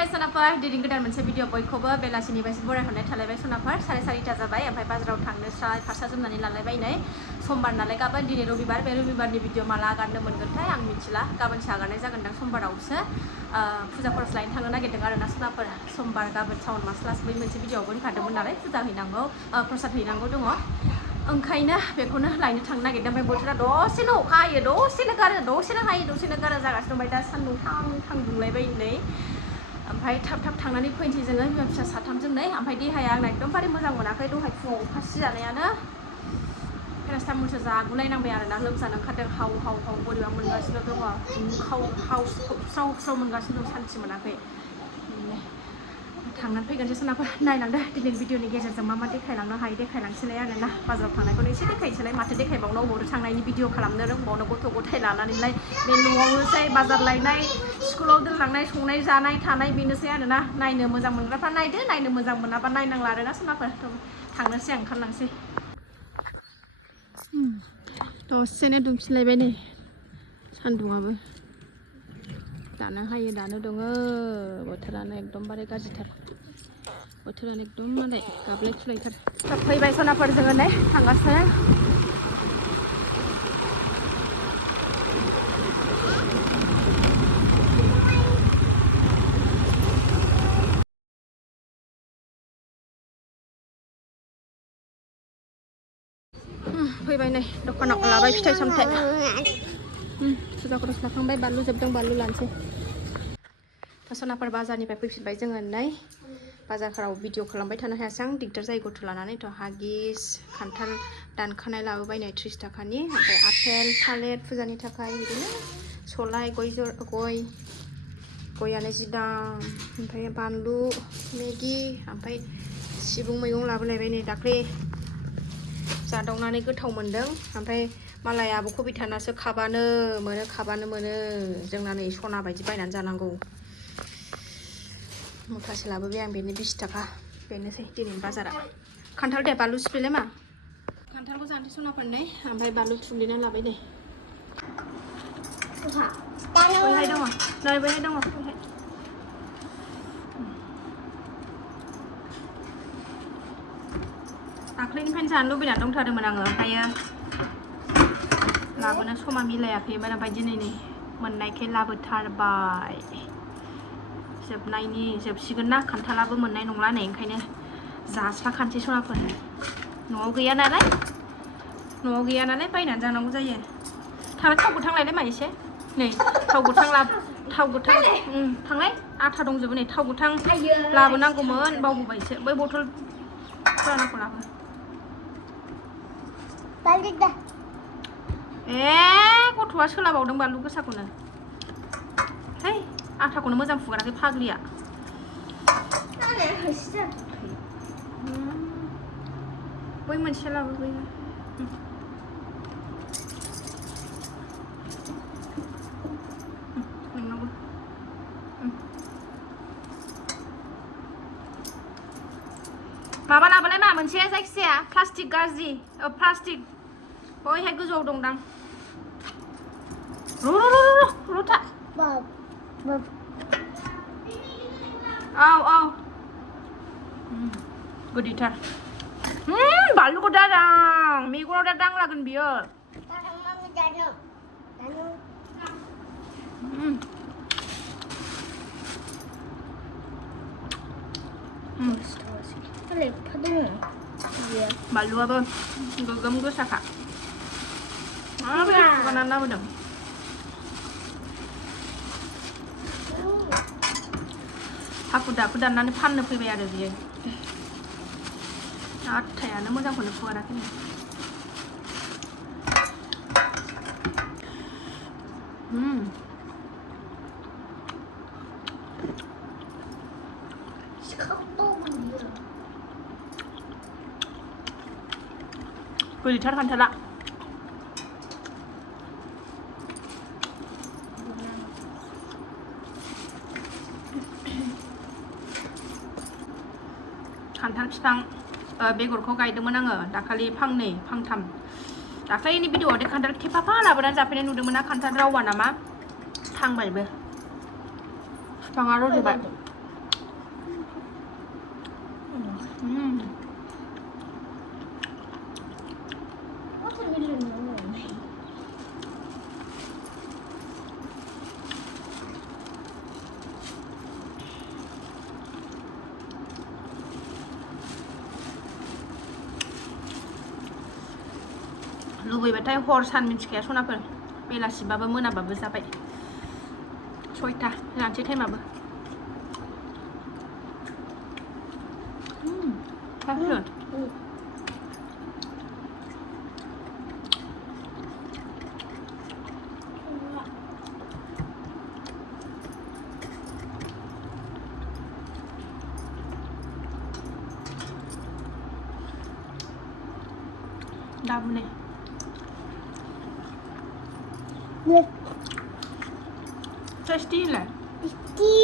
खुलुमबाय सोनाफोर दिनै गोदान मोनसे भिडिअ बयखौबो बेलासिनि बायसि बरायहरनाय थालायबाय सोनाफोर 4:30 जाबाय ओमफ्राय बाजाराव थांनो फारसा जोमनानै लालायबाय नै समबार नालाय गाबोन दिनै रबिबार बे रबिबारनि भिडिअ माला आगारनो मोनगोनथाय आं मिथिला गाबोनसो आगारनाय जागोनदां समबारावसो फुजा खरस लायनो थांनो नागिरदों आरोना सोनाफोर समबार गाबोन सावन मास लास्ट बै मोनसे भिडिअआवबो होखादोंमोन नालाय फुजा हैनांगौ प्रसाद हैनांगौ दङ ओंखायनो बेखौनो लायनो थांनो नागिरदों ओमफ्राय बोथोरा दसेनो अखा हायो दसेनो गारो दसेनो हायो दसेनो गारो जागासिनो दं दा सान्दुं थां दुंलायबाय नै ओमफ्राय थाब थांनानै फैनोसै जोङो बिमा फिसा साथामजों नै ओमफ्राय देहाया आंना एकदमबारे मोजां मोनाखै दहाय फुङाव अखा सिजानायानो पेरासटामलसो जागुलायनांबाय आरोना लोमजानो ओंखारदों हाव बोरैबा मोनगासिनो दङ हाव मोनगासिनो दं सान्थि मोनाखै थांनानै फैगोनसै सोनाफोर नायलांदो दिनै भिडिअनि गेजेरजों मा देखायलांनो हायो देखायलांसैलाय आरोना बाजाराव थांनायखौनो एसे देखायनोसैलाय माथो देखायबावनो अबावनो थांनायनि भिडिअ खालामनो रोंबावनो गथ' गथाय लानानैलाय बे न'आवनोसै बाजार लायनाय स्कुलाव दोनलांनाय संनाय जानाय थानाय बेनोसै आरोना नायनो मोजां मोनग्राफ्रा नायदो नायनो मोजां मोनाबा नायनांला आरोना सोनाफोर थांनोसै आं ओंखारलांसै दसेनो दुंफिनलायबाय नै सान्दुङाबो दानो हायो दानो दङ बोथोरानो एकदमबारे गाज्रिथार बोथोरानो एकदम मालाय गाबलाय खुलायथार फैबाय सनाफोर जोङो नै थांगासिनो फैबाय नै दखानाव लाबाय फिथाइ सामथाइ फुजा खरस लाखांबाय बानलु जोबदों बानलु लानोसै सनाफोर बाजारनिफ्राय फैफिनबाय जोङो नै बाजारफोराव भिडिअ खालामबाय थानो हायासै आं दिगदार जायो गथ' लानानैथ' हागिस खान्थाल दानखानाय लाबोबाय नै 30 थाखानि ओमफ्राय आपेल थालिर फुजानि थाखाय बिदिनो सलाय गयानो 10 दाम ओमफ्राय बानलु मेगि ओमफ्राय सिबुं मैगं लाबोलायबाय नै दाख्लै जादावनानै गोथाव मोनदों ओमफ्राय मालाय आब' कबिथानासो खाबानो मोनो जोंना नै सना बायदि बायनानै जानांगौ मुथासे लाबोबाय आं बेनो 20 थाखा बेनोसै दिनैनि बाजारा खान्थाल दे बानलु सिफ्लेलाय मा खान्थालखौ जानोसै सनाफोर नै ओमफ्राय बानलु थुग्लिना लाबाय नै बैहाय दङ नै बैहाय दङ बैहाय दाख्लैनिफ्रायनो जानो लुबैनानै दंथारोमोन आङो ओमफ्रायो लाबोनो समा मिलायाखैमोन ओमफ्राय दिनै नै मोननायखाय लाबोथारबाय जोबसिगोन ना खान्थालाबो मोननाय नंला नै ओंखायनो जास्लाखानोसै सनाफोर न'आव गैया नालाय बायनानै जानांगौ जायो थाव गोथां लायलाय मा एसे नै थाव गोथां थांलाय आथा दंजोबो नै थाव गोथां लाबोनांगौमोन बावबोबायसो बै बथल फुरानाखौ लाबो गथ'आ सोलाबावदों बानलु गोसाखौनो है आथाखौनो मोजां फुगाराखै फाग्लिया बै मोनसे लाबो बै नोंनावबो माबा लाबोलाय मा मोनसे जायखिजाया प्लास्टिक गाज्रि प्लास्टिक बैहाय गोजौआव दंदां रथा औ गोदैथार बानलुखौ दादां मेगनाव दा दांलागोन बियो बानलुआबो गोगोम गोसाखा माबोरै खुगानानै लाबोदों हाखु दाखु दाननानै फाननो फैबाय आरो बियो आथायानो मोजांखौनो फुगाराखै गोदैथार खान्थाला खान्थाल बिफां बेगरखौ गायदोंमोन आङो दाखालि फांनै फांथाम दाखालिनि भिडिअआव खान्थाल थेफाफा लाबोनानै जाफैनाय नुदोंमोन ना खान्थाल रावा नामा थांबायबो बिफाङा रज'बाय लुबैबाथाय हर सान मिन्थिखाया सनाफोर बेलासिबाबो मोनाबाबो जाबाय 6टा जानोसै टाइमाबो दाबुने Tasty lah. Tasty.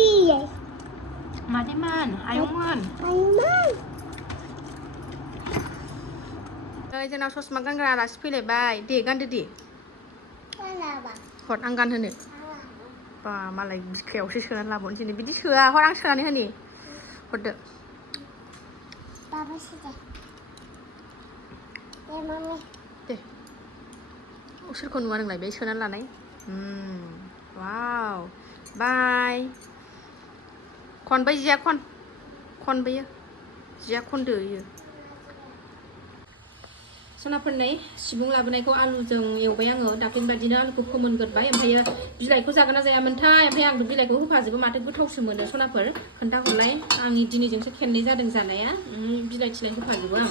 Madiman, ayuman. Ayuman. जोंनाव ससमा गानग्रा आलासि फैलायबाय दे गानदो दे Kenapa? हर आं गानहोनो बा मालाय बिखायावसो सोनानै लाबावनोसै नै बिदि सोआ हर आं सोनानै होनि हरदो Papa sih deh. Ya mami. दे सोरखौ नुवा नोंलाय बे सोनानै लानाय वाव बाय खनबाय जिया खनबोयो जिया खनदो इयो सनाफोरनै सिबुं लाबोनायखौ आलुजों एवबाय आङो दाख्लैनि बादिनो आलुखौ फोमोनग्रोबाय ओमफ्राय बिलाइखौ जागोन ना जायामोनथाय ओमफ्राय आं बिलाइखौ होफाजोबो माथो गोथावसो मोनो सनाफोर खोन्थाहरलाय आंनि दिनैजोंसो खेबनै जादों जानाया बिलाइ थिलाइ होफाजोबो आं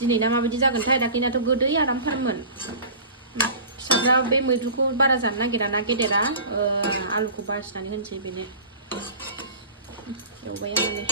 दिनैना माबायदि जागोनथाय दाख्लैनाथ' गोदै आरामथारमोन फिसाफ्रा बे मैद्रुखौ बारा जानो नागिरा ना गेदेरा आलुखौ बासिनानै होनोसै बेनो एवबाय आङो